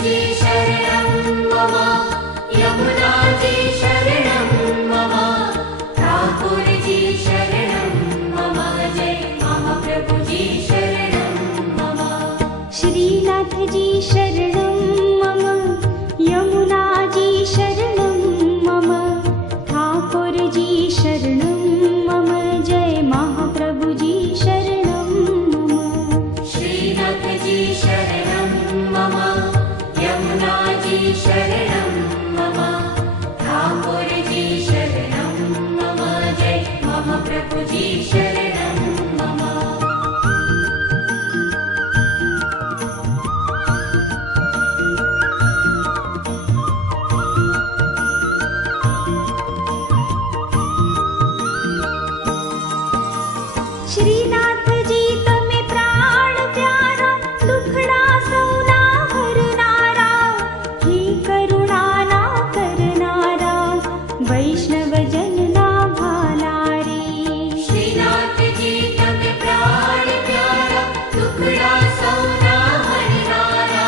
जी शरणं मम यमुना जी शरणं मम ठाकुर जी शरणं मम जय महाप्रभु जी शरणं मम श्रीनाथ जी शरणं मम यमुना जी शरणं मम ठाकुर जी शरणं मम जय महाप्रभु जी शरणं मम श्रीनाथ जी शरणं मम यमुना जी शरणं मम ठाकुर जी शरणं मम जय महाप्रभु जी शरणं मम श्रीनाथ जी तमे प्राण प्यारा दुखड़ा सौना हरनारा हे करुणा ना करनारा वैष्णव जन ना भाला रे श्रीनाथ जी तमे प्राण प्यारा दुखड़ा सौना हरनारा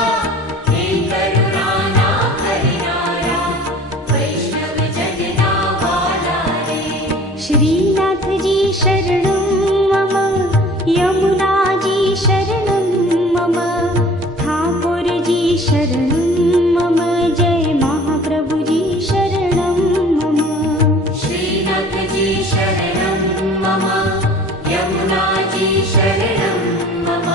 हे करुणा ना करनारा वैष्णव जन ना वाला रे श्रीनाथ जी शरणं मम यमुना जी शरणं मम ठाकुर जी शरणं मम जय महाप्रभु जी शरणं मम श्रीनाथ जी शरणं मम यमुना जी शरणं मम